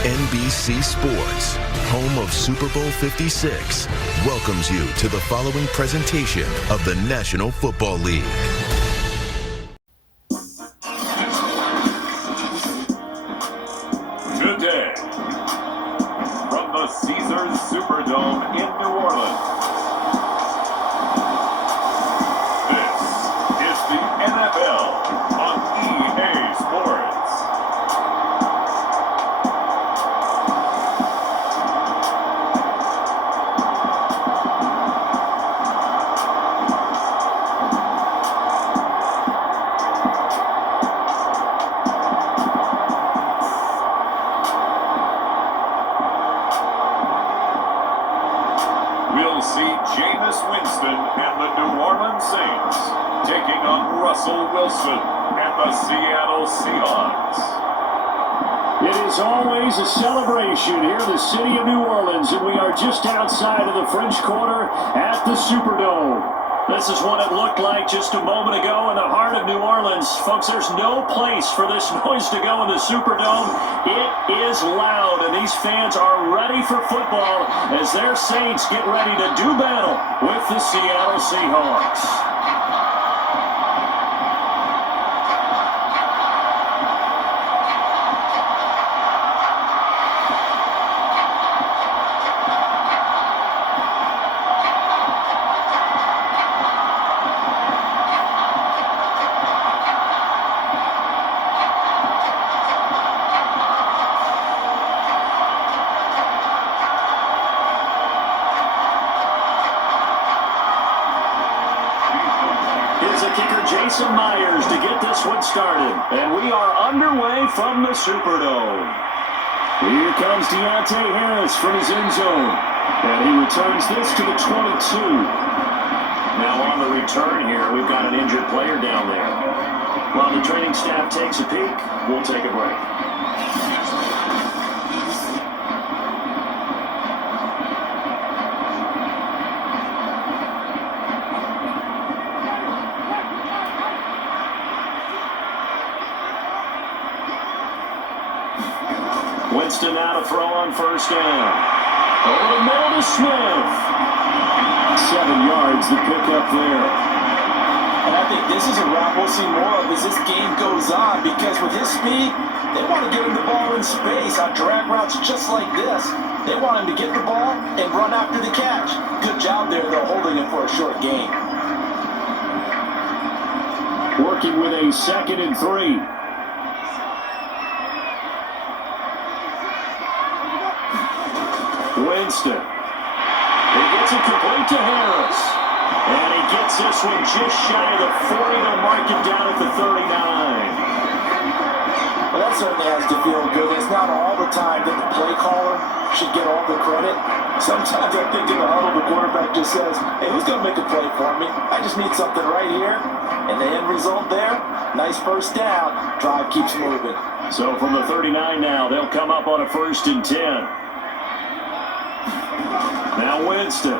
NBC Sports, home of Super Bowl 56, welcomes you to the following presentation of the National Football League. Today, from the Caesars Superdome in New Orleans, this is the NFL on EA Sports. We'll see Jameis Winston and the New Orleans Saints taking on Russell Wilson and the Seattle Seahawks. It is always a celebration here in the city of New Orleans, and we are just outside of the French Quarter at the Superdome. This is what it looked like just a moment ago in the heart of New Orleans. Folks, there's no place for this noise to go in the Superdome. It is loud, and these fans are ready for football as their Saints get ready to do battle with the Seattle Seahawks. Jason Myers to get this one started. And we are underway from the Superdome. Here comes Deontay Harris from his end zone. And he returns this to the 22. Now on the return here, we've got an injured player down there. While the training staff takes a peek, we'll take a break. Winston now to throw on first down. Over the middle to Smith. 7 yards the pickup there. And I think this is a route we'll see more of as this game goes on, because with his speed, they want to get him the ball in space on drag routes just like this. They want him to get the ball and run after the catch. Good job there, though, holding him for a short gain. Working with a 2nd and 3. Winston. He gets it complete to Harris. And he gets this one just shy of the 40. They'll mark him down at the 39. Well, that certainly has to feel good. It's not all the time that the play caller should get all the credit. Sometimes I think in the huddle, the quarterback just says, hey, who's going to make a play for me? I just need something right here. And the end result there, nice first down. Drive keeps moving. So from the 39 now, they'll come up on a 1st and 10. Now Winston.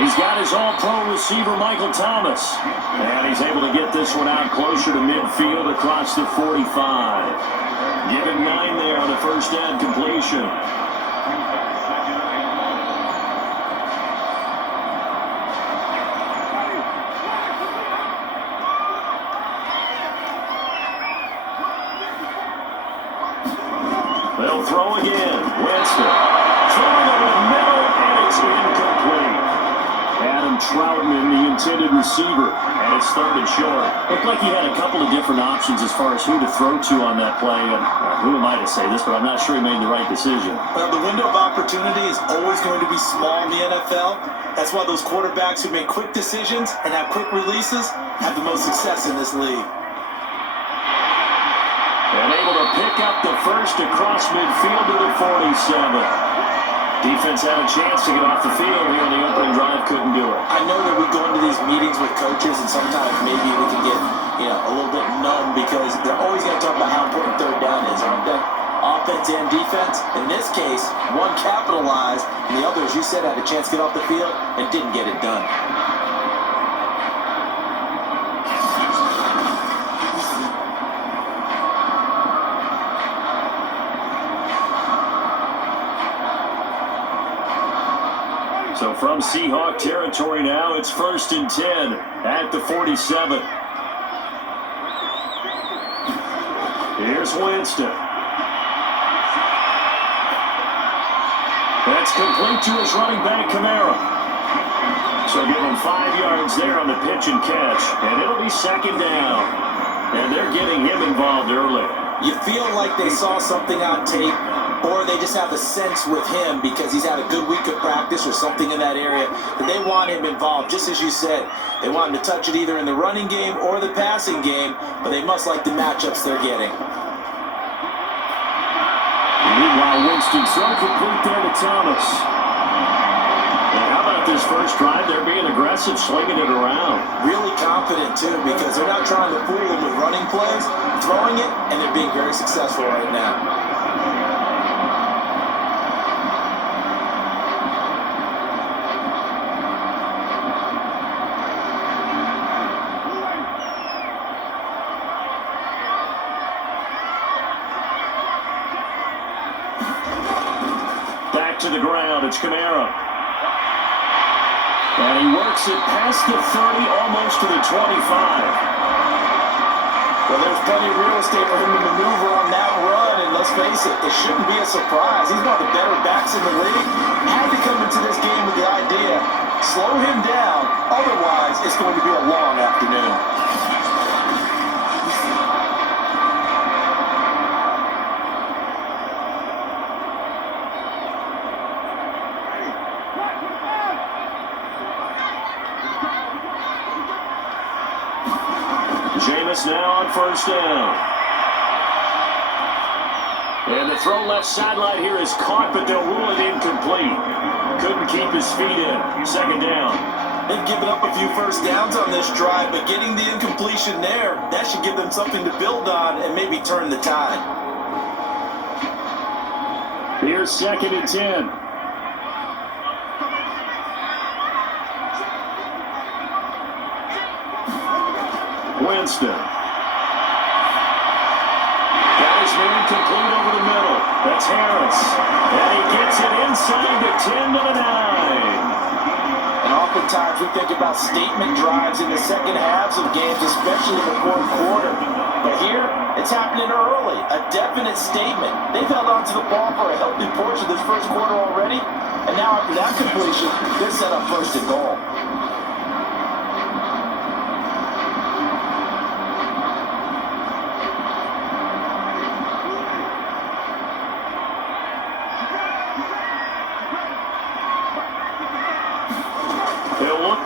He's got his all-pro receiver, Michael Thomas. And he's able to get this one out closer to midfield across the 45. Give him 9 there on the first down completion. They'll throw again. Winston throwing over the middle, and it's incomplete. Adam Troutman, the intended receiver, and it's 3rd and short. Looked like he had a couple of different options as far as who to throw to on that play. And who am I to say this, but I'm not sure he made the right decision. Well, the window of opportunity is always going to be small in the NFL. That's why those quarterbacks who make quick decisions and have quick releases have the most success in this league. And able to pick up the first across midfield to the 47. Defense had a chance to get off the field here on the opening drive, couldn't do it. I know that we go into these meetings with coaches, and sometimes maybe we can get a little bit numb because they're always going to talk about how important 3rd down is, aren't they? Offense and defense. In this case, one capitalized, and the other, as you said, had a chance to get off the field and didn't get it done. So from Seahawk territory now, it's 1st and 10 at the 47. Here's Winston. That's complete to his running back, Kamara. So give him 5 yards there on the pitch and catch, and it'll be 2nd down. And they're getting him involved early. You feel like they saw something on tape, or they just have a sense with him because he's had a good week of practice or something in that area that they want him involved. Just as you said, they want him to touch it either in the running game or the passing game, but they must like the matchups they're getting. Meanwhile, Winston's throw complete there to Thomas. And how about this first drive? They're being aggressive, slinging it around. Really confident, too, because they're not trying to fool him with running plays, throwing it, and they're being very successful right now. To the ground, it's Kamara. And he works it past the 30, almost to the 25. Well, there's plenty of real estate for him to maneuver on that run, and let's face it, it shouldn't be a surprise. He's one of the better backs in the league. Had to come into this game with the idea, slow him down, otherwise it's going to be a long afternoon. Now on 1st down. And the throw left sideline here is caught, but they'll rule it incomplete. Couldn't keep his feet in. 2nd down. They've given up a few first downs on this drive, but getting the incompletion there, that should give them something to build on and maybe turn the tide. Here's 2nd and 10. Winston. Got his man complete over the middle. That's Harris. And he gets it inside the 10 to the 9. And oftentimes we think about statement drives in the second halves of games, especially in the fourth quarter. But here, it's happening early. A definite statement. They've held on to the ball for a healthy portion of this first quarter already. And now after that completion, they're set up 1st and goal.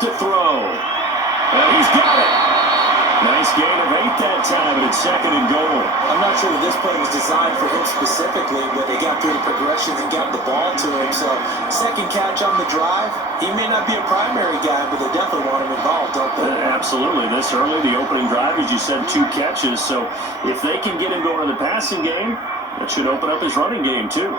To throw. And he's got it. Nice gain of 8 that time, and it's 2nd and goal. I'm not sure that this play was designed for him specifically, but they got through the progressions and got the ball to him. So, 2nd catch on the drive. He may not be a primary guy, but they definitely want him involved, don't they? Absolutely. This early, the opening drive, as you said, 2 catches. So, if they can get him going in the passing game, that should open up his running game, too.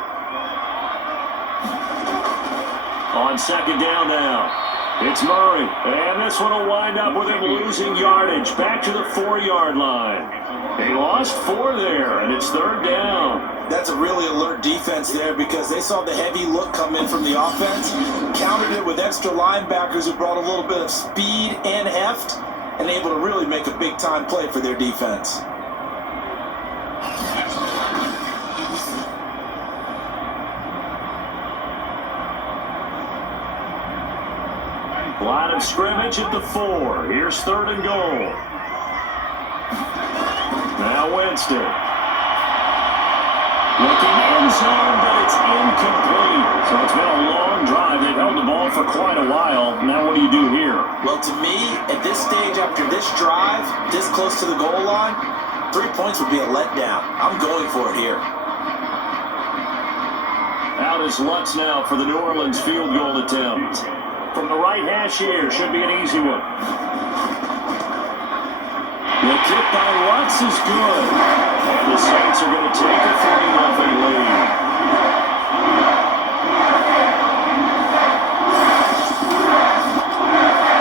On 2nd down now. It's Murray, and this one will wind up with him losing yardage back to the 4-yard line. They lost 4 there, and it's 3rd down. That's a really alert defense there because they saw the heavy look come in from the offense, countered it with extra linebackers who brought a little bit of speed and heft, and able to really make a big-time play for their defense. Line of scrimmage at the 4. Here's 3rd and goal. Now Winston. Looking end zone, but it's incomplete. So it's been a long drive. They've held the ball for quite a while. Now what do you do here? Well, to me, at this stage, after this drive, this close to the goal line, 3 points would be a letdown. I'm going for it here. Out is Lutz now for the New Orleans field goal attempt. From the right hash here, should be an easy one. The kick by Lutz is good. And the Saints are going to take a 3-0 lead.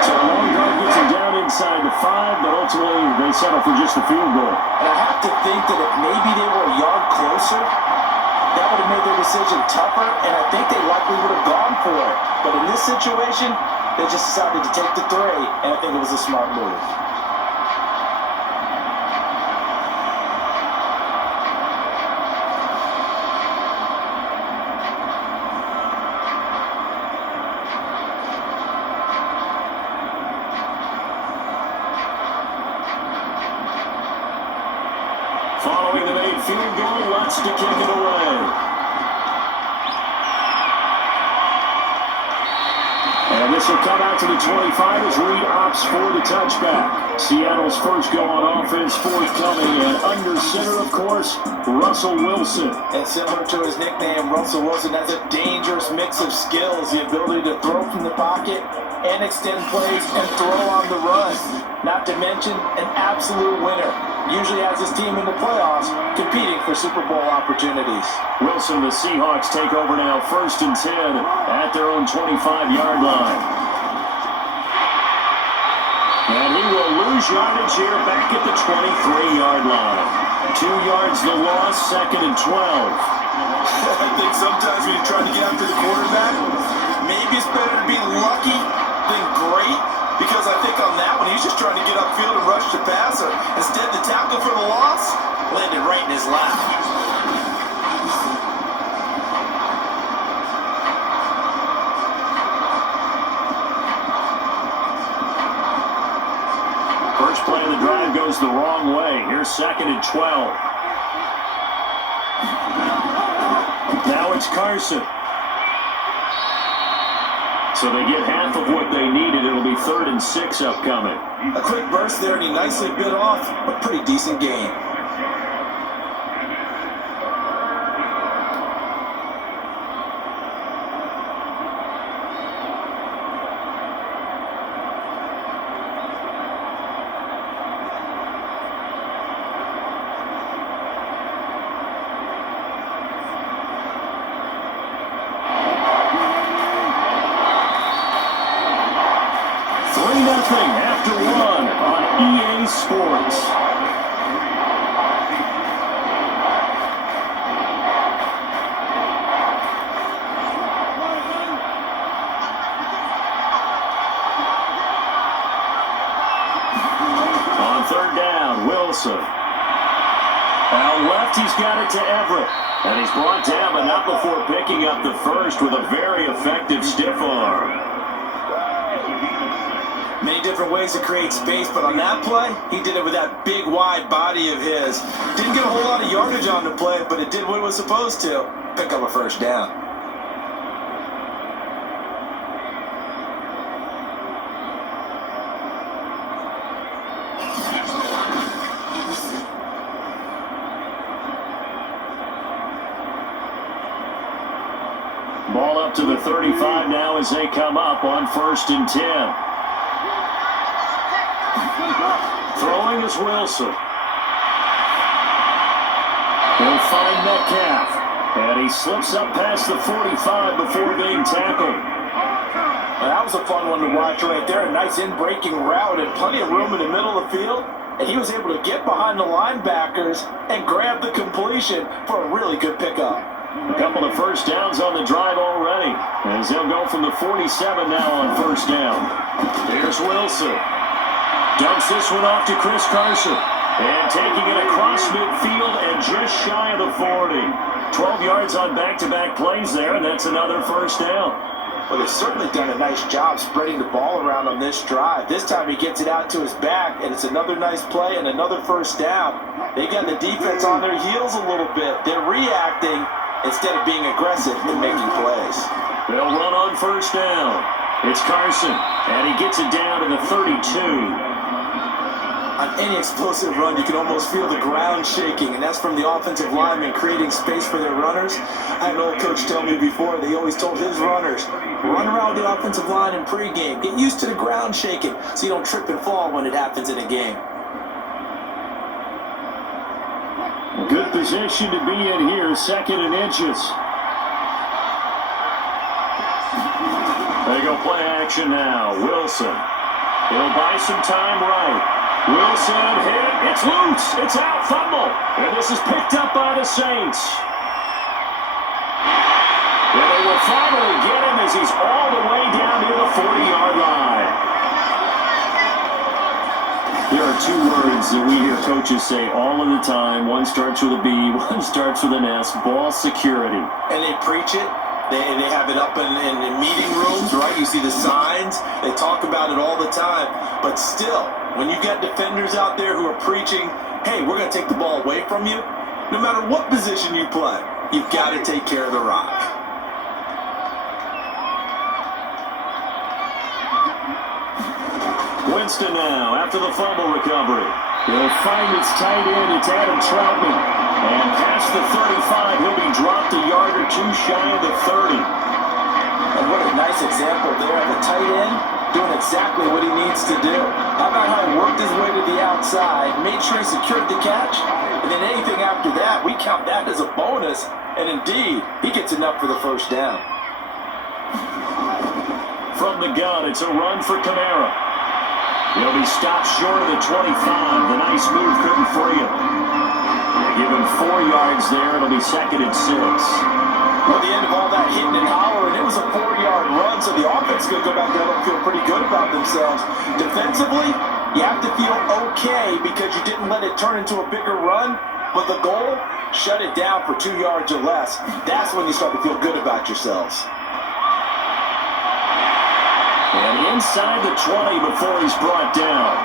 So the long drive gets him down inside the 5, but ultimately they settle for just a field goal. And I have to think that if maybe they were a yard closer, that would have made their decision tougher, and I think they likely would have gone for it. But in this situation, they just decided to take the 3, and I think it was a smart move. Following the made field goal, Lutz to kick it away. And this will come out to the 25 as Reed opts for the touchback. Seattle's first go on offense forthcoming, and under center, of course, Russell Wilson. And similar to his nickname, Russell Wilson has a dangerous mix of skills, the ability to throw from the pocket and extend plays and throw on the run. Not to mention an absolute winner. Usually has his team in the playoffs competing for Super Bowl opportunities. Wilson, the Seahawks take over now, 1st and 10 at their own 25-yard line. And he will lose yardage here back at the 23-yard line. 2 yards the loss, 2nd and 12. I think sometimes when you're trying to get after the quarterback, maybe it's better to be lucky than great. Because I think on that one, he's just trying to get upfield and rush the passer. Instead, the tackle for the loss landed right in his lap. First play of the drive goes the wrong way. Here's 2nd and 12. Now it's Carson. So they get half of what they needed. It'll be 3rd and 6 upcoming. A quick burst there, and he nicely bit off a pretty decent game. After 1 on EA Sports. On 3rd down, Wilson. Out left, he's got it to Everett. And he's brought down, but not before picking up the first with a very effective stiff arm. Many different ways to create space, but on that play, he did it with that big, wide body of his. Didn't get a whole lot of yardage on the play, but it did what it was supposed to. Pick up a 1st down. Ball up to the 35 now as they come up on 1st and 10. Throwing is Wilson. He'll find Metcalf. And he slips up past the 45 before being tackled. Well, that was a fun one to watch right there. A nice in-breaking route and plenty of room in the middle of the field. And he was able to get behind the linebackers and grab the completion for a really good pickup. A couple of 1st downs on the drive already. As they'll go from the 47 now on 1st down. Here's Wilson. Dumps this one off to Chris Carson. And taking it across midfield and just shy of the 40. 12 yards on back-to-back plays there, and that's another 1st down. Well, they've certainly done a nice job spreading the ball around on this drive. This time he gets it out to his back, and it's another nice play and another 1st down. They got the defense on their heels a little bit. They're reacting instead of being aggressive and making plays. They'll run on 1st down. It's Carson, and he gets it down to the 32. On any explosive run, you can almost feel the ground shaking, and that's from the offensive linemen creating space for their runners. I had an old coach tell me before, they always told his runners, run around the offensive line in pregame. Get used to the ground shaking so you don't trip and fall when it happens in a game. Good position to be in here, 2nd and inches. They go play action now. Wilson. He'll buy some time right. Wilson hit. It's loose. It's out. Fumble. And this is picked up by the Saints. will finally get him as he's all the way down near the 40-yard line. There are two words that we hear coaches say all of the time. One starts with a B, one starts with an S, ball security. And they preach it. They have it up in meeting rooms, right? You see the signs. They talk about it all the time. But still, when you got defenders out there who are preaching, hey, we're going to take the ball away from you, no matter what position you play, you've got to take care of the rock. Winston now after the fumble recovery. He'll find its tight end. It's Adam Troutman. And past the 35, he'll be dropped a yard or two shy of the 30. And what a nice example there of the tight end doing exactly what he needs to do. How about how he worked his way to the outside, made sure he secured the catch, and then anything after that, we count that as a bonus. And indeed, he gets enough for the first down. From the gun, it's a run for Kamara. He'll be stopped short of the 25. The nice move couldn't free him. They give him 4 yards there. It'll be 2nd and 6. Well, the end of all that hitting and hollering, it was a 4-yard run, so the offense could go back there and feel pretty good about themselves. Defensively, you have to feel okay because you didn't let it turn into a bigger run, but the goal, shut it down for 2 yards or less. That's when you start to feel good about yourselves. And inside the 20 before he's brought down.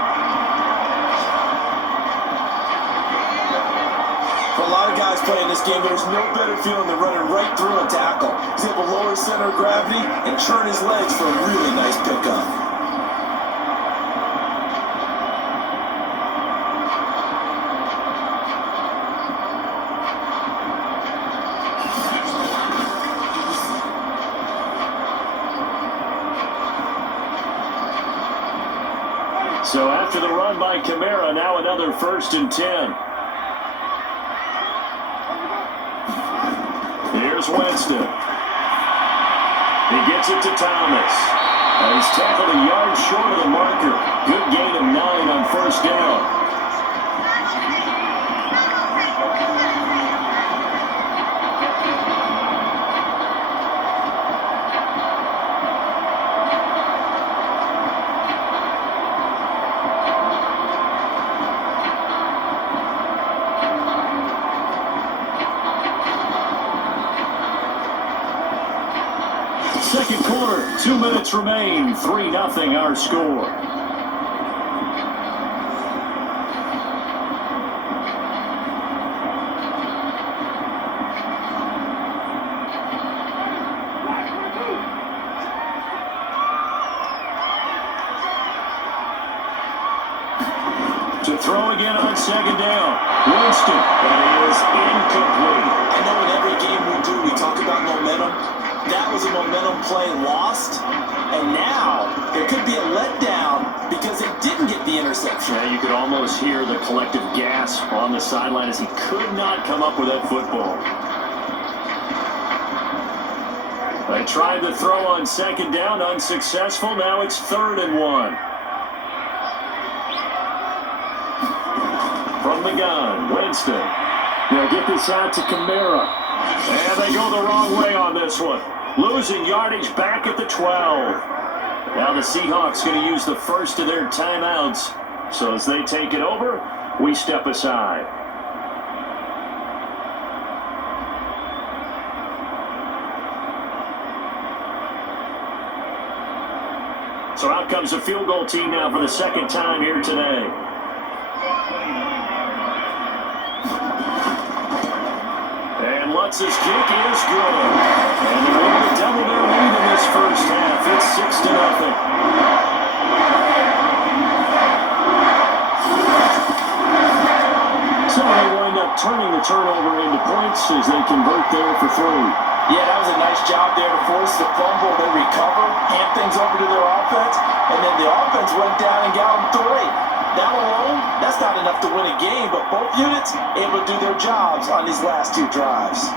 For a lot of guys playing this game, there's no better feeling than running right through a tackle. He's able to lower his center of gravity and turn his legs for a really nice pickup. So after the run by Kamara, now another 1st and 10. Here's Winston. He gets it to Thomas. He's tackled a yard short of the marker. Good gain of 9 on 1st down. Second quarter, 2 minutes remain, 3-0 our score. To throw again on 2nd down. Winston, that is incomplete. I know in every game we do, we talk about momentum. That was a momentum play lost, and now there could be a letdown because they didn't get the interception. Yeah, you could almost hear the collective gasp on the sideline as he could not come up with that football. They tried to throw on 2nd down, unsuccessful. Now it's 3rd and 1. From the gun, Winston. They'll get this out to Kamara. And they go the wrong way on this one. Losing yardage back at the 12. Now the Seahawks going to use the first of their timeouts. So as they take it over, we step aside. So out comes the field goal team now for the 2nd time here today. And Lutz's kick is good. And they're able to double their lead in this first half. It's 6-0. So they wind up turning the turnover into points as they convert there for 3. Yeah, that was a nice job there to force the fumble. They recover, hand things over to their offense, and then the offense went down and got them 3. That alone, that's not enough to win a game, but both units able to do their jobs on these last 2 drives.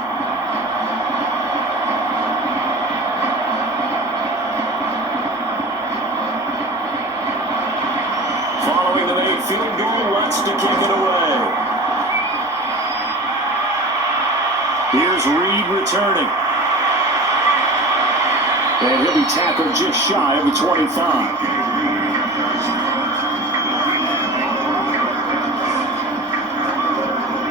Following the made field goal, Lutz to kick it away. Here's Reed returning. And he'll be tackled just shy of the 25.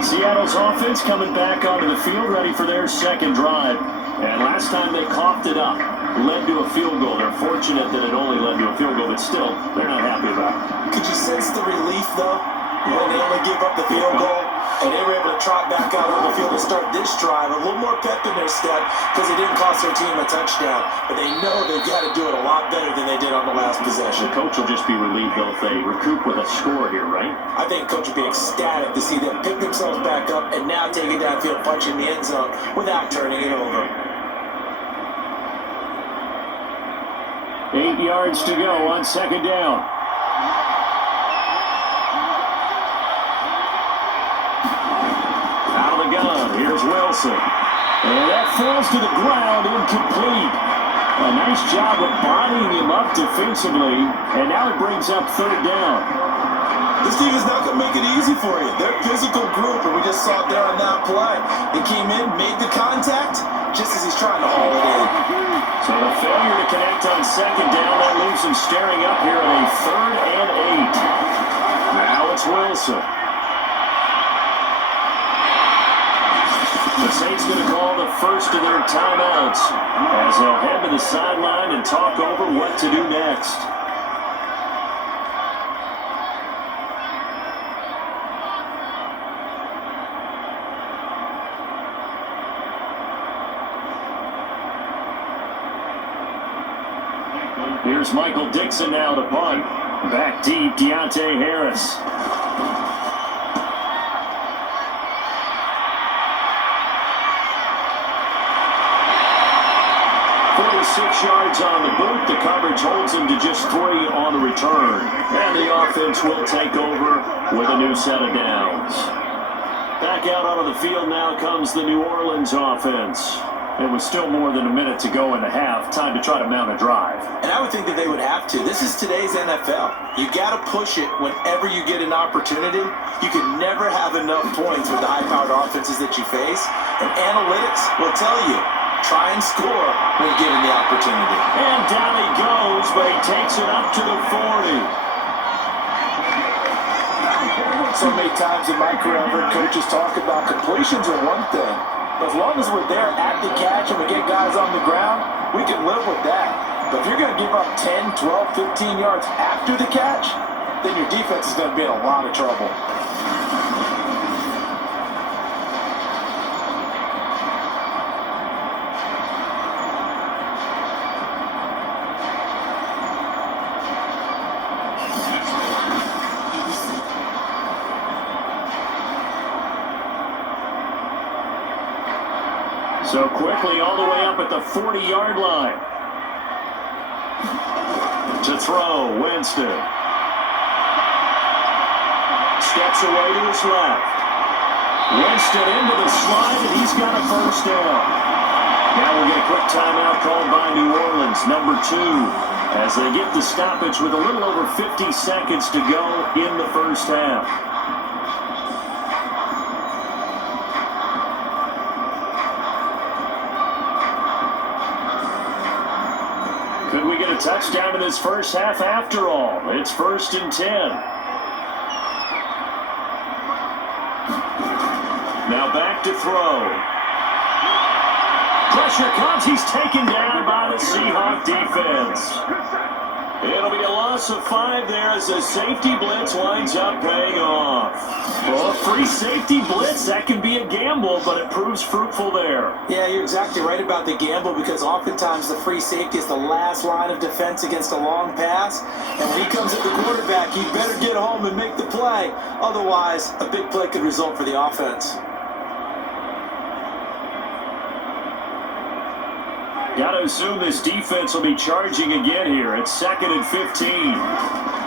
Seattle's offense coming back onto the field, ready for their second drive. And last time they coughed it up, led to a field goal. They're fortunate that it only led to a field goal, but still, they're not happy about it. Could you sense the relief, though, when they only gave up the field goal and they were able to trot back out on the field and start this drive? A little more pep in their step because it didn't cost their team a touchdown. But they know they've got to do it a lot better than they did on the last possession. The coach will just be relieved, though, if they recoup with a score here, right? I think coach will be ecstatic to see them pick themselves back up and now take it downfield, punch in the end zone without turning it over. 8 yards to go on second down. Out of the gun, here's Wilson. And that falls to the ground, incomplete. A nice job of bodying him up defensively, and now it brings up third down. This team is not going to make it easy for you. They're a physical group, and we just saw it there on that play. They came in, made the contact, just as he's trying to haul it in. So the failure to connect on second down, that leaves him staring up here at a 3rd and 8. Now it's Wilson. The Saints going to call the first of their timeouts as they'll head to the sideline and talk over what to do next. Here's Michael Dixon now to punt. Back deep, Deontay Harris. 46 yards on the boot. The coverage holds him to just 3 on the return. And the offense will take over with a new set of downs. Back out onto the field now comes the New Orleans offense. It was still more than a minute to go in the half. Time to try to mount a drive. And I would think that they would have to. This is today's NFL. You got to push it whenever you get an opportunity. You can never have enough points with the high-powered offenses that you face. And analytics will tell you, try and score when given the opportunity. And down he goes, but he takes it up to the 40. So many times in my career, I've heard coaches talk about completions are one thing. But as long as we're there at the catch and we get guys on the ground, we can live with that. But if you're going to give up 10, 12, 15 yards after the catch, then your defense is going to be in a lot of trouble. So quickly all the way up at the 40-yard line. To throw, Winston. Steps away to his left. Winston into the slide, and he's got a first down. Now we'll get a quick timeout called by New Orleans, number 2, as they get the stoppage with a little over 50 seconds to go in the first half. Could we get a touchdown in this first half after all? It's 1st and 10. Now back to throw. Pressure comes. He's taken down by the Seahawks defense. It'll be a loss of 5 there as the safety blitz winds up paying off. Well, a free safety blitz, that can be a gamble, but it proves fruitful there. Yeah, you're exactly right about the gamble because oftentimes the free safety is the last line of defense against a long pass. And when he comes at the quarterback, he better get home and make the play. Otherwise, a big play could result for the offense. Got to assume this defense will be charging again here. It's 2nd and 15.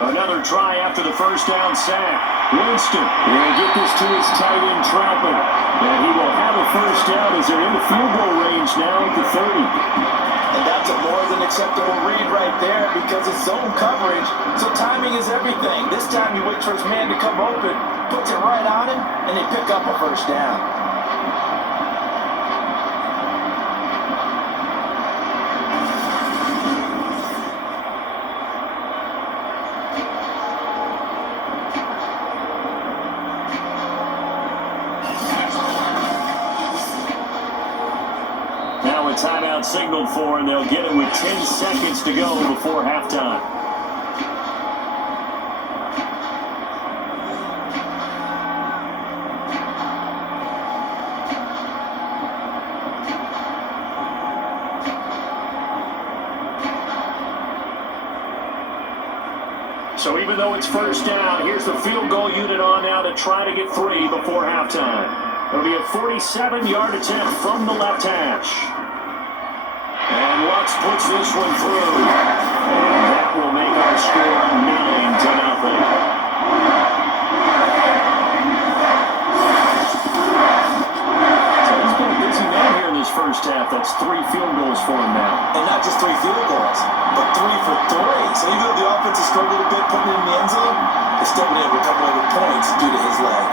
Another try after the first down sack. Winston will get this to his tight end, Troutman. And he will have a first down as they're in the field goal range now at the 30. And that's a more than acceptable read right there because it's zone coverage. So timing is everything. This time he waits for his man to come open, puts it right on him, and they pick up a first down. a timeout signaled for, and they'll get it with 10 seconds to go before halftime. So even though it's first down, here's the field goal unit on now to try to get 3 before halftime. It'll be a 47-yard attempt from the left hash. And Lutz puts this one through. And that will make our score 9-0. So he's been a busy man here in this first half. That's 3 field goals for him now. And not just 3 field goals, but 3 for 3. So even though the offense has struggled a bit putting it in the end zone, they've still been able to come away with points due to his leg.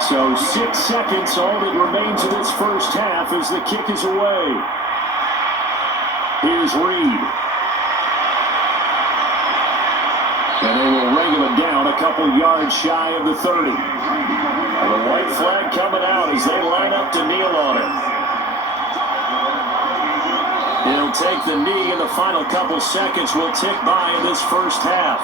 So 6 seconds, all that remains of this first half as the kick is away. Here's Reed. And they will wrangle it down a couple yards shy of the 30. And the white flag coming out as they line up to kneel on it. He'll take the knee, and the final couple seconds will tick by in this first half.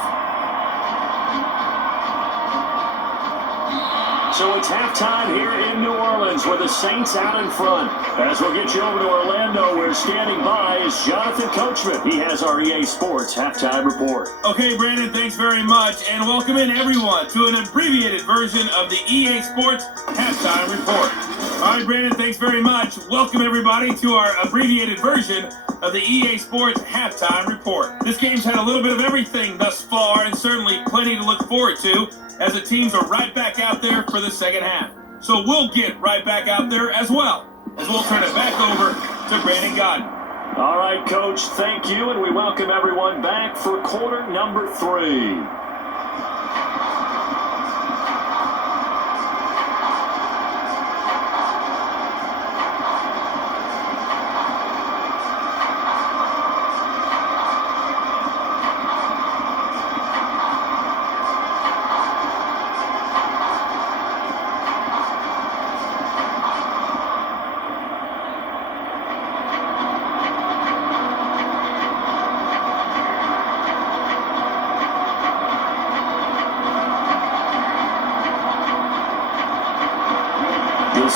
So it's halftime here in New Orleans with the Saints out in front. As we'll get you over to Orlando, where standing by is Jonathan Coachman. He has our EA Sports halftime report. Okay, Brandon, thanks very much, and welcome in everyone to an abbreviated version of the EA Sports halftime report. All right, Brandon, thanks very much. Welcome everybody to our abbreviated version of the EA Sports halftime report. This game's had a little bit of everything thus far, and certainly plenty to look forward to, as the teams are right back out there for the second half. So we'll get right back out there as well, as we'll turn it back over to Brandon Godden. All right, Coach, thank you, and we welcome everyone back for quarter number 3.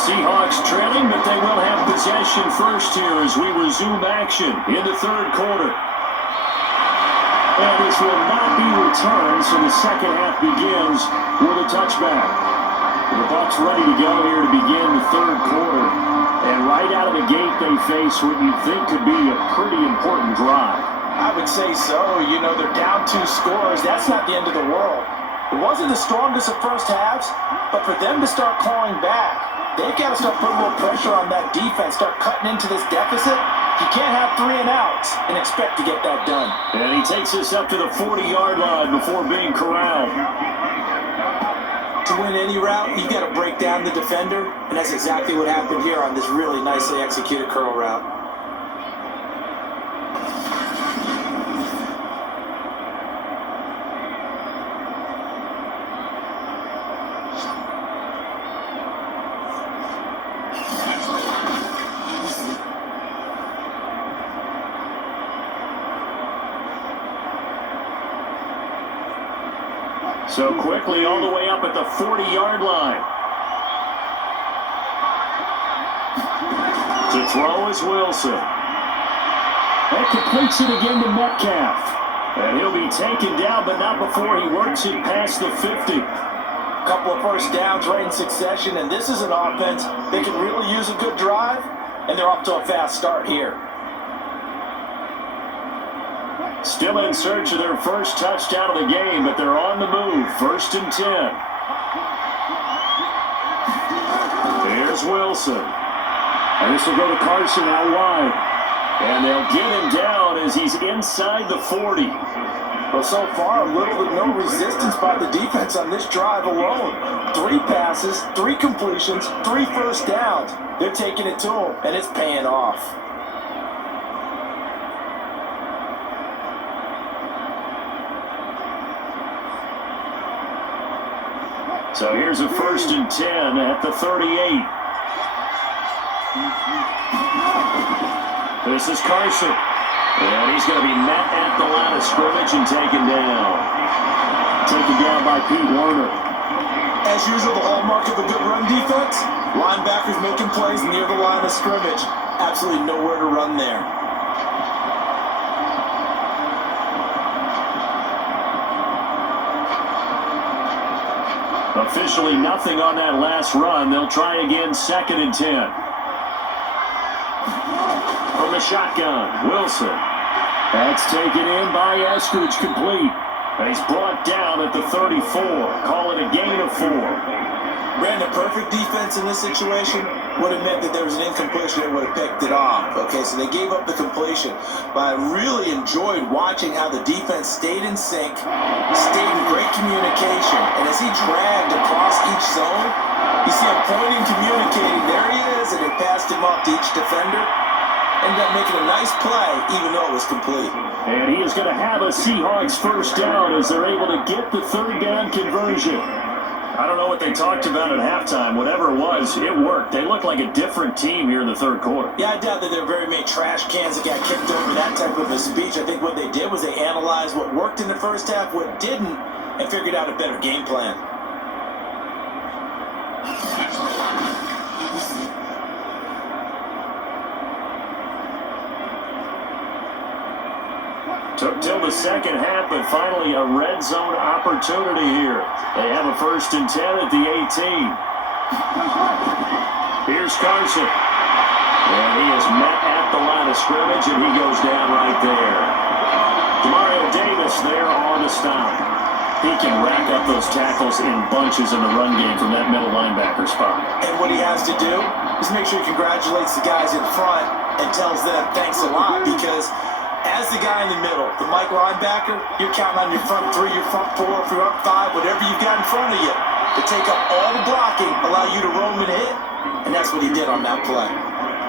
Seahawks trailing, but they will have possession first here as we resume action in the third quarter. And this will not be returned, so the second half begins with a touchback. The Bucs ready to go here to begin the third quarter. And right out of the gate, they face what you think could be a pretty important drive. I would say so. You know, they're down 2 scores. That's not the end of the world. It wasn't the strongest of first halves, but for them to start clawing back, they've got to start putting a little pressure on that defense, start cutting into this deficit. You can't have 3 and outs and expect to get that done. And he takes us up to the 40-yard line before being corralled. To win any route, you've got to break down the defender, and that's exactly what happened here on this really nicely executed curl route. So quickly all the way up at the 40-yard line. To throw is Wilson. That completes it again to Metcalf. And he'll be taken down, but not before he works it past the 50. A couple of first downs right in succession, and this is an offense that can really use a good drive, and they're off to a fast start here. Still in search of their first touchdown of the game, but they're on the move. 1st and 10. Here's Wilson. And this will go to Carson out wide. And they'll get him down as he's inside the 40. Well, so far, a little to no resistance by the defense on this drive alone. 3 passes, 3 completions, 3 first downs. They're taking it to him, and it's paying off. So here's a 1st and 10 at the 38. This is Carson. And he's going to be met at the line of scrimmage and taken down. Taken down by Pete Werner. As usual, the hallmark of a good run defense, linebackers making plays near the line of scrimmage. Absolutely nowhere to run there. Officially nothing on that last run. They'll try again, 2nd and 10. From the shotgun, Wilson. That's taken in by Eskridge, complete. He's brought down at the 34. Call it a gain of 4. Brandon, perfect defense in this situation would have meant that there was an incompletion and would have picked it off. Okay, so they gave up the completion. But I really enjoyed watching how the defense stayed in sync, stayed in great communication. And as he dragged across each zone, you see him pointing, communicating. There he is, and it passed him up to each defender. Ended up making a nice play, even though it was complete. And he is going to have a Seahawks 1st down as they're able to get the 3rd down conversion. I don't know what they talked about at halftime. Whatever it was, it worked. They look like a different team here in the 3rd quarter. Yeah, I doubt that there were very many trash cans that got kicked over, that type of a speech. I think what they did was they analyzed what worked in the first half, what didn't, and figured out a better game plan. Took till the 2nd half, but finally a red zone opportunity here. They have a 1st and 10 at the 18. Here's Carson. And he is met at the line of scrimmage, and he goes down right there. Demario Davis there on the stop. He can rack up those tackles in bunches in the run game from that middle linebacker spot. And what he has to do is make sure he congratulates the guys in front and tells them thanks a lot, because as the guy in the middle, the Mike linebacker, you're counting on your front 3, your front 4, your front 5, whatever you've got in front of you to take up all the blocking, allow you to roam and hit. And that's what he did on that play.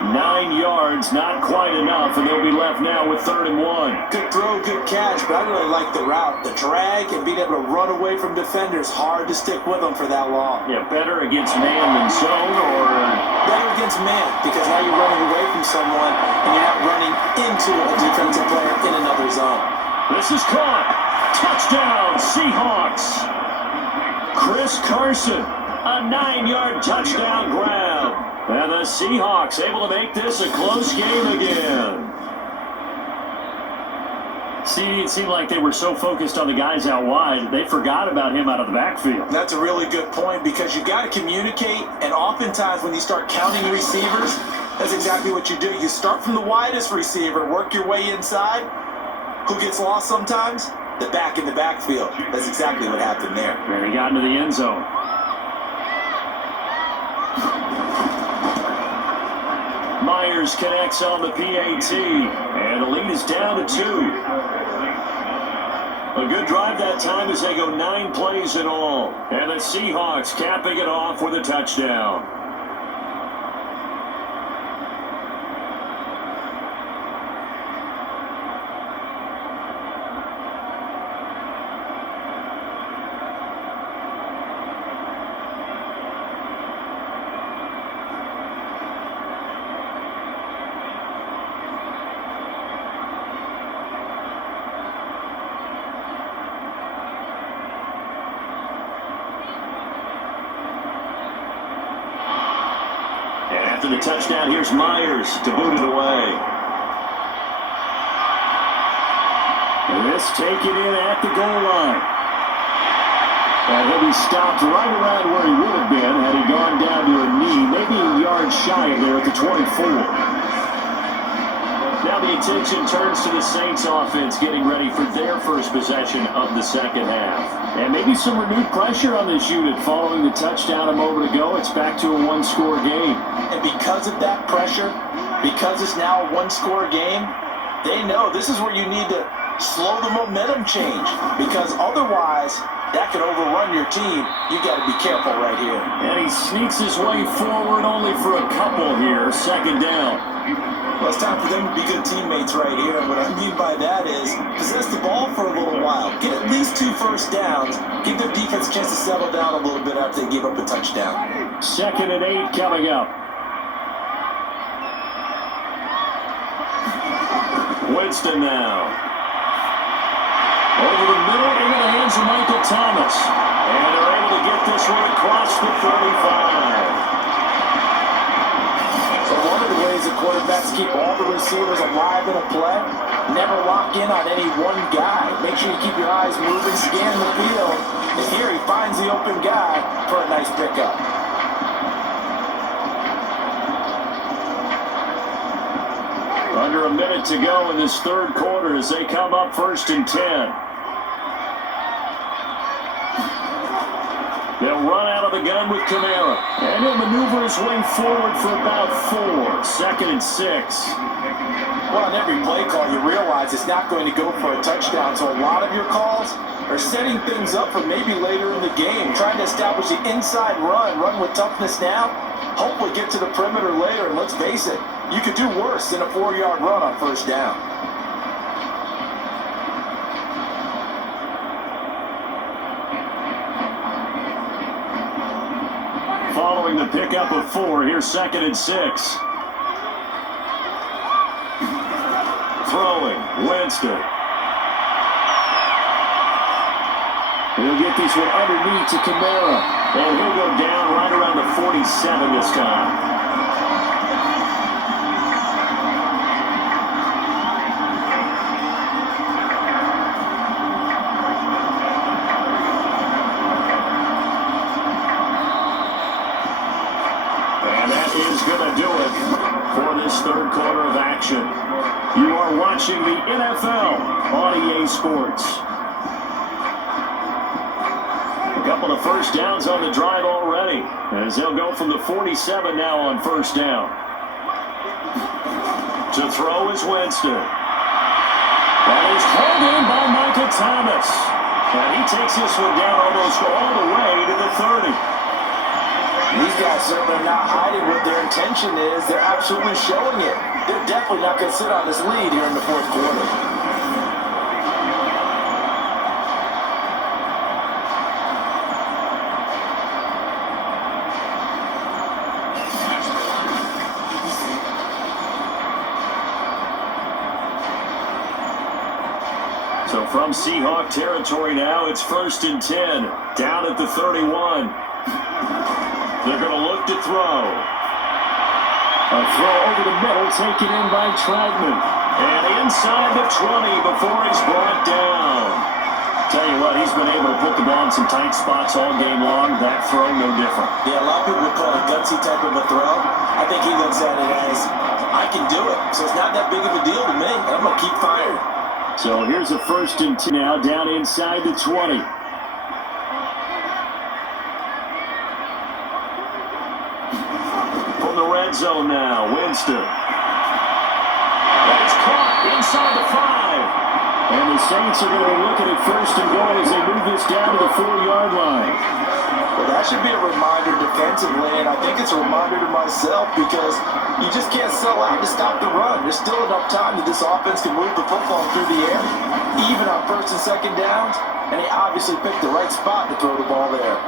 9 yards, not quite enough, and they'll be left now with 3rd and 1. Good throw, good catch, but I really like the route. The drag and being able to run away from defenders, hard to stick with them for that long. Yeah, better against man than zone, or better against man, because now you're running away from someone and you're not running into a defensive player in another zone. This is caught. Touchdown, Seahawks. Chris Carson, a 9-yard touchdown grab. And the Seahawks able to make this a close game again. See, it seemed like they were so focused on the guys out wide, they forgot about him out of the backfield. That's a really good point, because you got to communicate, and oftentimes when you start counting receivers, that's exactly what you do. You start from the widest receiver, work your way inside. Who gets lost sometimes? The back in the backfield. That's exactly what happened there. And he got into the end zone. Myers connects on the PAT, and the lead is down to 2. A good drive that time as they go 9 plays in all. And the Seahawks capping it off with a touchdown. After the touchdown, here's Myers to boot it away. And this taken in at the goal line. And he'll be stopped right around where he would have been had he gone down to a knee, maybe a yard shy of there at the 24. Now the attention turns to the Saints offense getting ready for their first possession of the 2nd half. And maybe some renewed pressure on this unit following the touchdown a moment ago. It's back to a 1-score game. And because of that pressure, because it's now a 1-score game, they know this is where you need to slow the momentum change, because otherwise that could overrun your team. You got to be careful right here. And he sneaks his way forward only for a couple here. 2nd down. Well, it's time for them to be good teammates right here. And what I mean by that is possess the ball for a little while. Get at least 2 first downs. Give their defense a chance to settle down a little bit after they give up a touchdown. 2nd and 8 coming up. Winston now. Over the middle into the hands of Michael Thomas. And they're able to get this one across the 35. So one of the ways that quarterbacks keep all the receivers alive in a play, never lock in on any one guy. Make sure you keep your eyes moving, scan the field. And here he finds the open guy for a nice pickup. Under a minute to go in this 3rd quarter as they come up 1st and 10. They'll run out of the gun with Kamara. And he'll maneuver his way forward for about 4. 2nd and 6. Well, on every play call, you realize it's not going to go for a touchdown. So a lot of your calls are setting things up for maybe later in the game, trying to establish the inside run with toughness now, hopefully get to the perimeter later. And let's face it, you could do worse than a 4-yard run on 1st down. Following the pickup of 4, here's 2nd and 6. Throwing, Winston. He'll get this one underneath to Kamara. And he'll go down right around the 47 this time. Is going to do it for this 3rd quarter of action. You are watching the NFL on EA Sports. A couple of first downs on the drive already, as they'll go from the 47 now on 1st down. To throw is Winston. That is hauled in by Michael Thomas. And he takes this one down almost all the way to the 30. These guys certainly not hiding what their intention is. They're absolutely showing it. They're definitely not going to sit on this lead here in the 4th quarter. So from Seahawk territory now, it's 1st and 10, down at the 31. They're going to look to throw. A throw over the middle, taken in by Trautman. And inside the 20 before he's brought down. Tell you what, he's been able to put the ball in some tight spots all game long. That throw, no different. Yeah, a lot of people would call it a gutsy type of a throw. I think he looks at it as, I can do it. So it's not that big of a deal to me. I'm going to keep firing. So here's a 1st and 10 now, down inside the 20. Red zone now, Winston. That is caught inside the 5. And the Saints are going to be looking at 1st and goal as they move this down to the 4-yard line. Well, that should be a reminder defensively, and I think it's a reminder to myself because you just can't sell out to stop the run. There's still enough time that this offense can move the football through the air, even on 1st and 2nd downs, and he obviously picked the right spot to throw the ball there.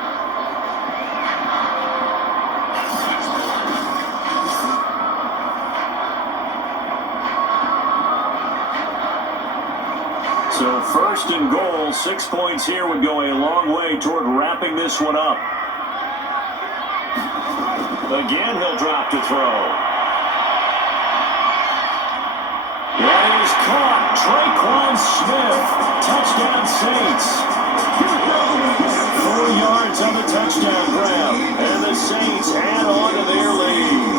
So 1st and goal, 6 points here would go a long way toward wrapping this one up. Again, he'll drop to throw. That is caught. Traquan Smith. Touchdown Saints. 4 yards on the touchdown grab. And the Saints add on to their lead.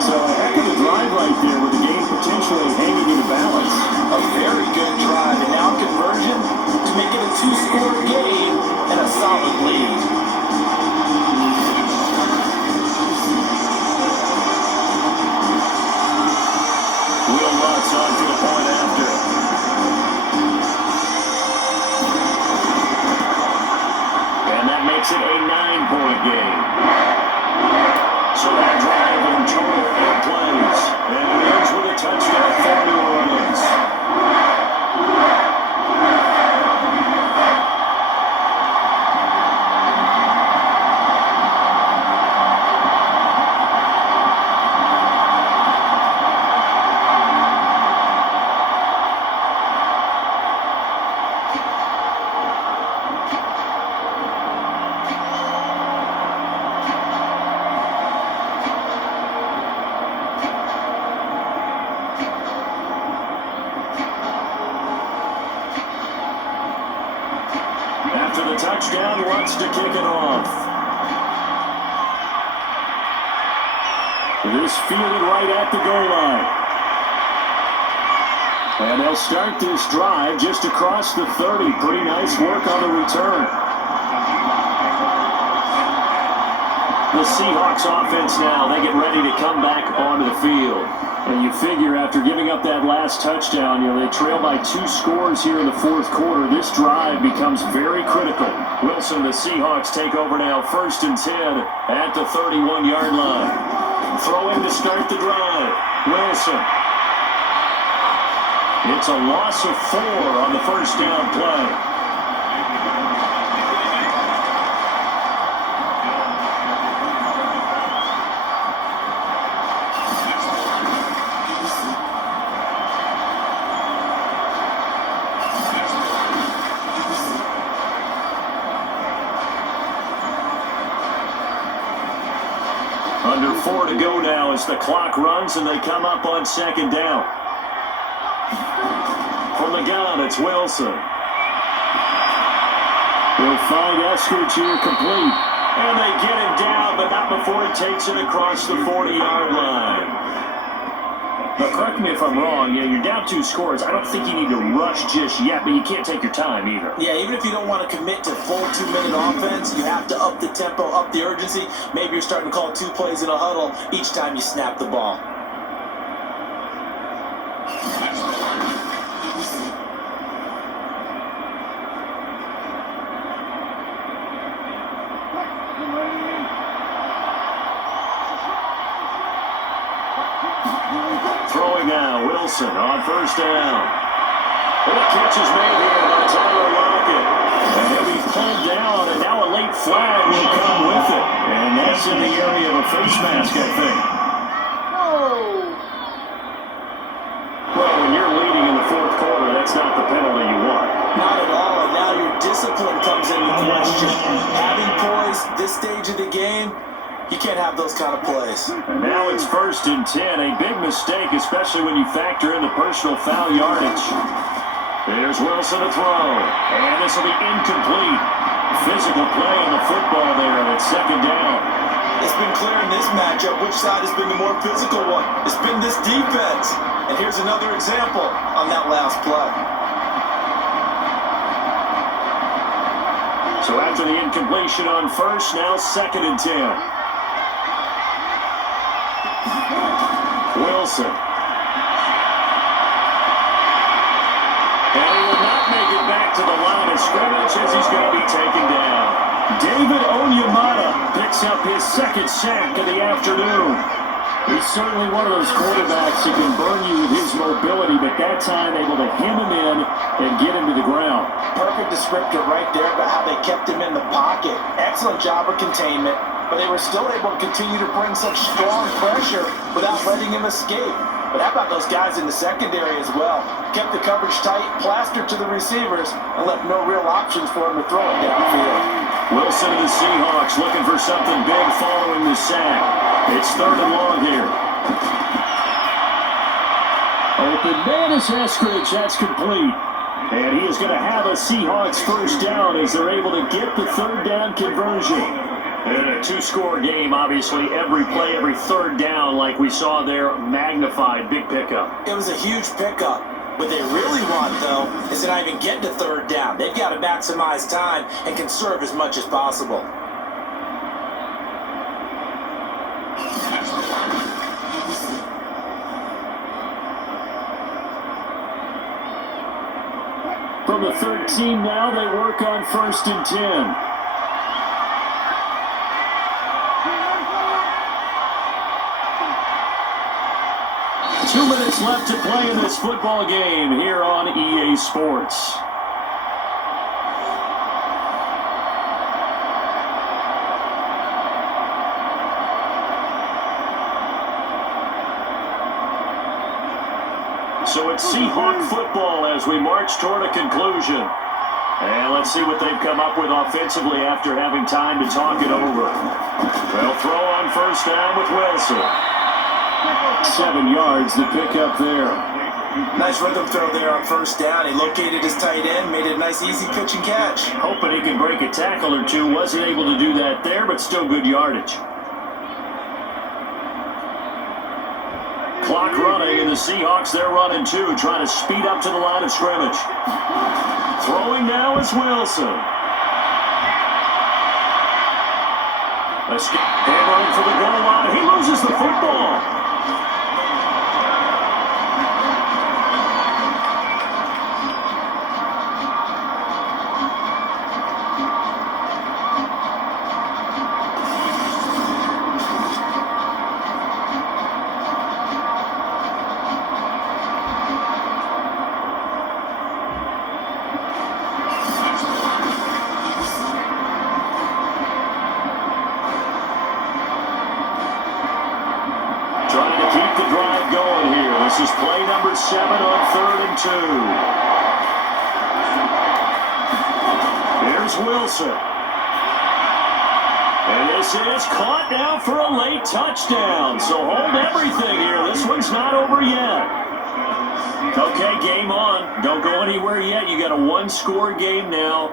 So a heck of a drive right there with the game potentially hanging in the balance. A very good drive, and now conversion to make it a 2-score game and a solid lead. Will Lutz on for the point after. touchdown wants to kick it off. This fielded right at the goal line. And they'll start this drive just across the 30. Pretty nice work on the return. The Seahawks offense now, they get ready to come back onto the field. And you figure after giving up that last touchdown, they trail by 2 scores here in the fourth quarter. This drive becomes very critical. Wilson, the Seahawks take over now, 1st and 10 at the 31-yard line. Throw in to start the drive. Wilson. It's a loss of 4 on the first down play. Under 4 to go now as the clock runs and they come up on 2nd down. From the gun, it's Wilson. They'll find Eskridge here complete. And they get him down, but not before he takes it across the 40-yard line. But correct me if I'm wrong, you're down 2 scores. I don't think you need to rush just yet, but you can't take your time either. Yeah, even if you don't want to commit to full 2-minute offense, you have to up the tempo, up the urgency. Maybe you're starting to call 2 plays in a huddle each time you snap the ball. Throwing now, Wilson on 1st down. And the catch is made here by Tyler Lockett. And he'll be pulled down, and now a late flag will come with it. And that's in the area of a face mask, I think. Well, when you're leading in the fourth quarter, that's not the penalty you want. Not at all, and now your discipline comes into question. Having poise this stage of the game, you can't have those kind of plays. And now it's 1st and 10. A big mistake, especially when you factor in the personal foul yardage. Here's Wilson to throw. And this will be incomplete. Physical play on the football there, and it's 2nd down. It's been clear in this matchup which side has been the more physical one. It's been this defense. And here's another example on that last play. So after the incompletion on 1st, now 2nd and 10. Wilson. And he will not make it back to the line of scrimmage as he's going to be taken down. David Onyemata picks up his 2nd sack of the afternoon. He's certainly one of those quarterbacks who can burn you with his mobility, but that time able to hem him in and get him to the ground. Perfect descriptor right there about how they kept him in the pocket. Excellent job of containment, but they were still able to continue to bring such strong pressure without letting him escape. But how about those guys in the secondary as well? Kept the coverage tight, plastered to the receivers, and left no real options for him to throw it downfield. Wilson and the Seahawks looking for something big following the sack. It's 3rd and long here. Open man is Eskridge. That's complete. And he is going to have a Seahawks 1st down as they're able to get the 3rd down conversion. In a 2-score game, obviously, every play, every 3rd down, like we saw there, magnified, big pickup. It was a huge pickup. What they really want, though, is to not even get to 3rd down. They've got to maximize time and conserve as much as possible. From the 13 now, they work on 1st and 10. Two minutes left to play in this football game here on EA Sports. So it's Seahawk football as we march toward a conclusion. And let's see what they've come up with offensively after having time to talk it over. They'll throw on 1st down with Wilson. 7 yards, the pickup there. Nice rhythm throw there on first down. He located his tight end, made a nice easy pitch and catch. Hoping he can break a tackle or two. Wasn't able to do that there, but still good yardage. Clock running, and the Seahawks, they're running too, trying to speed up to the line of scrimmage. Throwing now is Wilson. Hammering for the goal line. He loses the football. Trying to keep the drive going here. This is play number 7 on 3rd and 2. Here's Wilson. And this is caught now for a late touchdown. So hold everything here. This one's not over yet. Okay, game on. Don't go anywhere yet. You got a one-score game now.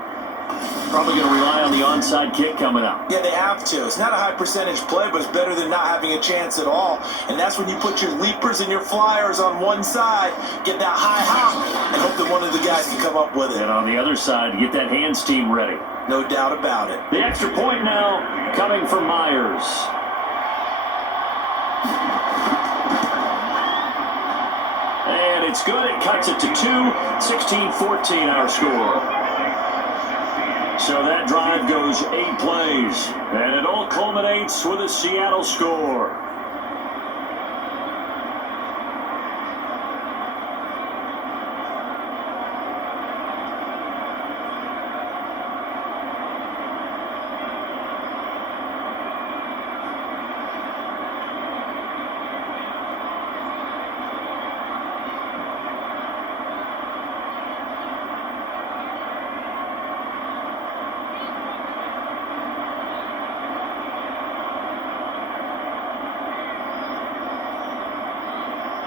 Probably going to rely on the onside kick coming up. Yeah, they have to. It's not a high percentage play, but it's better than not having a chance at all. And that's when you put your leapers and your flyers on one side, get that high hop, and hope that one of the guys can come up with it. And on the other side, get that hands team ready. No doubt about it. The extra point now coming from Myers. And it's good. It cuts it to 2. 16-14 our score. So that drive goes 8 plays, and it all culminates with a Seattle score.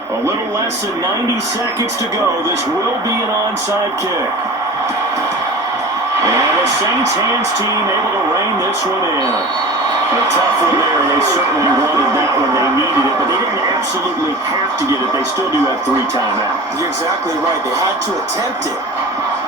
A little less than 90 seconds to go. This will be an onside kick. And the Saints hands team able to rein this one in. A tough one there. They certainly wanted that when they needed it, but they didn't absolutely have to get it. They still do have 3 timeouts. You're exactly right. They had to attempt it.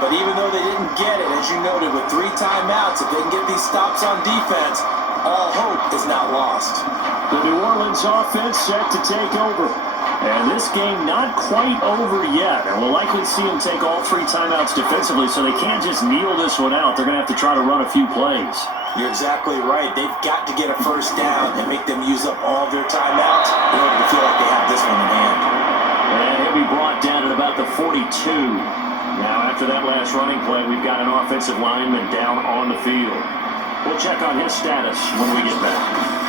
But even though they didn't get it, as you noted, with 3 timeouts, if they can get these stops on defense, all hope is not lost. The New Orleans offense set to take over. And this game not quite over yet. And we'll likely see them take all 3 timeouts defensively, so they can't just kneel this one out. They're going to have to try to run a few plays. You're exactly right. They've got to get a first down and make them use up all their timeouts in order to feel like they have this one in hand. And he'll be brought down at about the 42. Now, after that last running play, we've got an offensive lineman down on the field. We'll check on his status when we get back.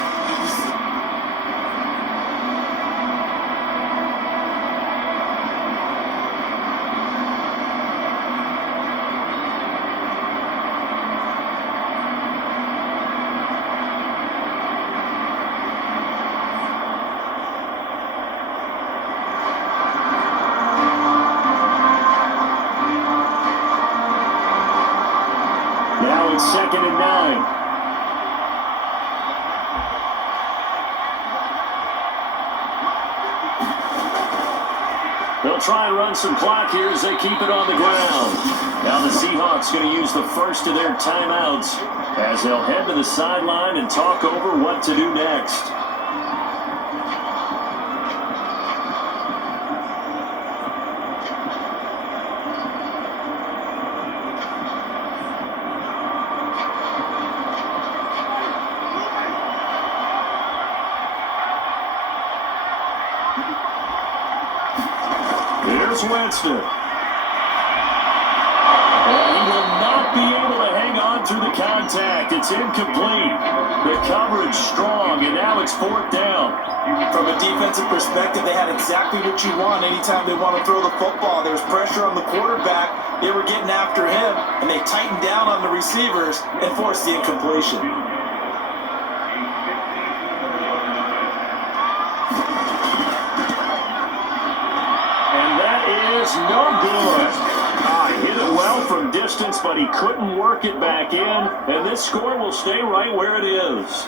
Now it's 2nd and 9. They'll try and run some clock here as they keep it on the ground. Now the Seahawks going to use the first of their timeouts as they'll head to the sideline and talk over what to do next. Here's Winston. And he will not be able to hang on through the contact. It's incomplete. The coverage strong, and now it's 4th down. From a defensive perspective, they had exactly what you want anytime they want to throw the football. There was pressure on the quarterback. They were getting after him, and they tightened down on the receivers and forced the incompletion. is no good. Hit it well from distance, but he couldn't work it back in, and this score will stay right where it is.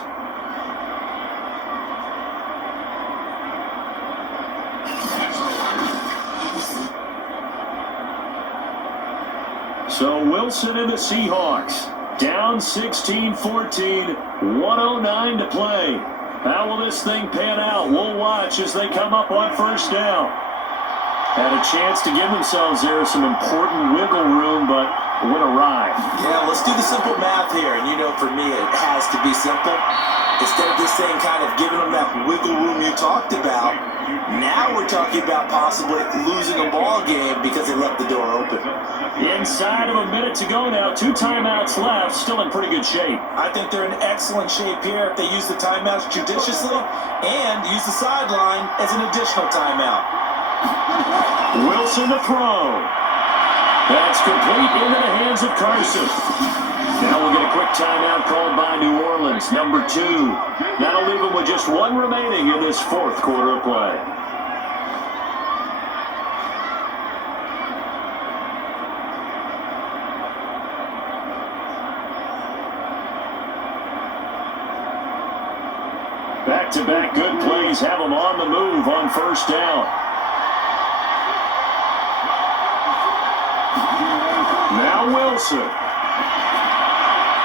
So Wilson and the Seahawks down 16-14, 1:09 to play. How will this thing pan out? We'll watch as they come up on first down. Had a chance to give themselves there some important wiggle room, but went awry. Yeah, let's do the simple math here. And you know, for me, it has to be simple. Instead of this thing kind of giving them that wiggle room you talked about, now we're talking about possibly losing a ball game because they left the door open. Inside of a minute to go now, 2 timeouts left, still in pretty good shape. I think they're in excellent shape here if they use the timeouts judiciously and use the sideline as an additional timeout. Wilson to throw. That's complete into the hands of Carson. Now we'll get a quick timeout called by New Orleans, number 2. That'll leave them with just 1 remaining in this 4th quarter of play. Back-to-back good plays have them on the move on first down. Now Wilson.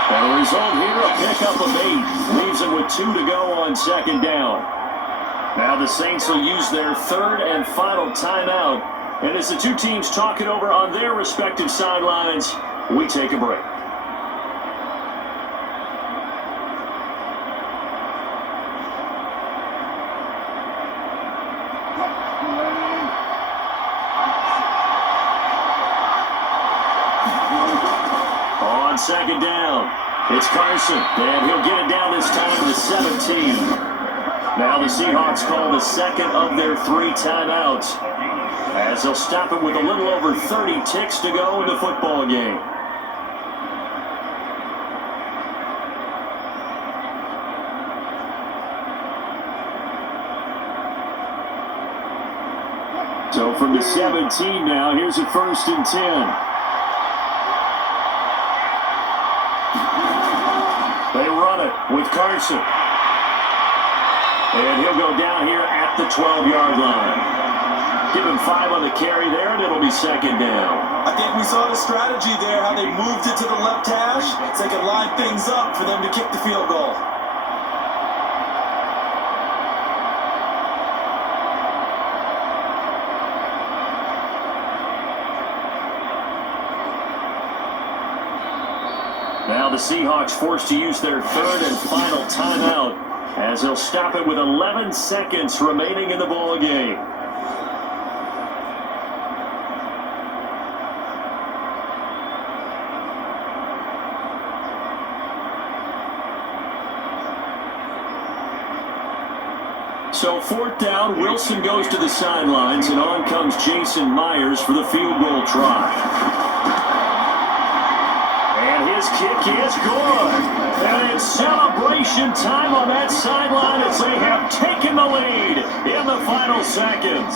And the result here, a pickup of 8. Leaves them with 2 to go on second down. Now the Saints will use their 3rd and final timeout. And as the two teams talk it over on their respective sidelines, we take a break. On second down, it's Carson, and he'll get it down this time to the 17. Now the Seahawks call the 2nd of their 3 timeouts, as they'll stop it with a little over 30 ticks to go in the football game. So from the 17 now, here's a 1st and 10. They run it with Carson. And he'll go down here at the 12-yard line. Give him 5 on the carry there, and it'll be 2nd down. I think we saw the strategy there, how they moved it to the left hash so they could line things up for them to kick the field goal. Now the Seahawks forced to use their 3rd and final timeout as they'll stop it with 11 seconds remaining in the ball game. So 4th down, Wilson goes to the sidelines, and on comes Jason Myers for the field goal try. And his kick is good. And it's celebration time on that sideline as they have taken the lead in the final seconds.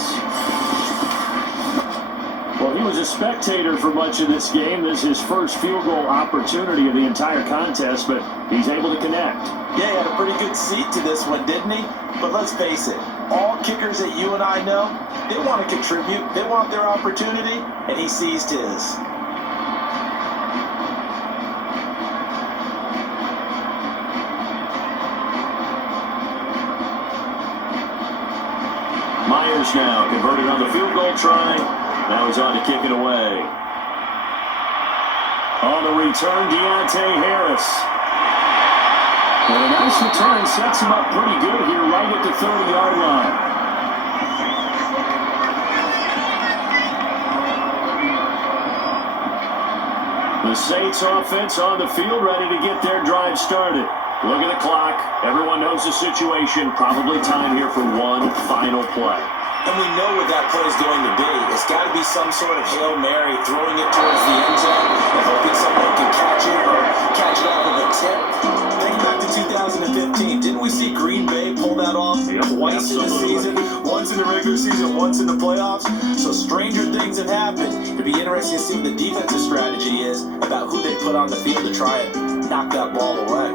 Well, he was a spectator for much of this game. This is his first field goal opportunity of the entire contest, but he's able to connect. Yeah, he had a pretty good seat to this one, didn't he? But let's face it, all kickers that you and I know, they want to contribute. They want their opportunity, and he seized his. Myers now converted on the field goal try. Now he's on to kick it away. On the return, Deontay Harris. And a nice return sets him up pretty good here right at the 30-yard line. The Saints offense on the field ready to get their drive started. Look at the clock. Everyone knows the situation. Probably time here for one final play. And we know what that play is going to be. It's got to be some sort of Hail Mary, throwing it towards the end zone and hoping someone can catch it or catch it off of a tip. Think back to 2015. Didn't we see Green Bay pull that off twice in the season? Once in the regular season, once in the playoffs. So stranger things things have happened. It'll be interesting to see what the defensive strategy is about who they put on the field to try and knock that ball away.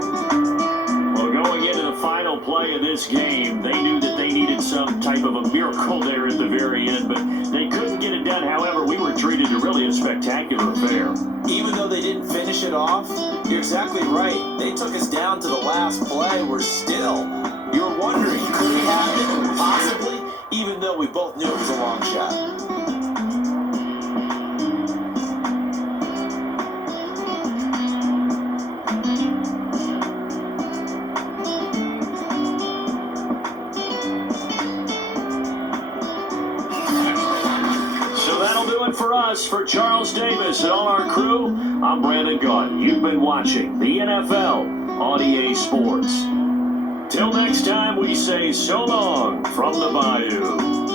Well, going into the final play of this game, they knew that they needed some type of a miracle there at the very end, but they couldn't get it done. However, we were treated to really a spectacular affair. Even though they didn't finish it off, you're exactly right. They took us down to the last play. You're wondering, could it happen? Possibly, even though we both knew it was a long shot. For us, for Charles Davis and all our crew, I'm Brandon Gaudin. You've been watching the NFL on EA Sports. Till next time, we say so long from the Bayou.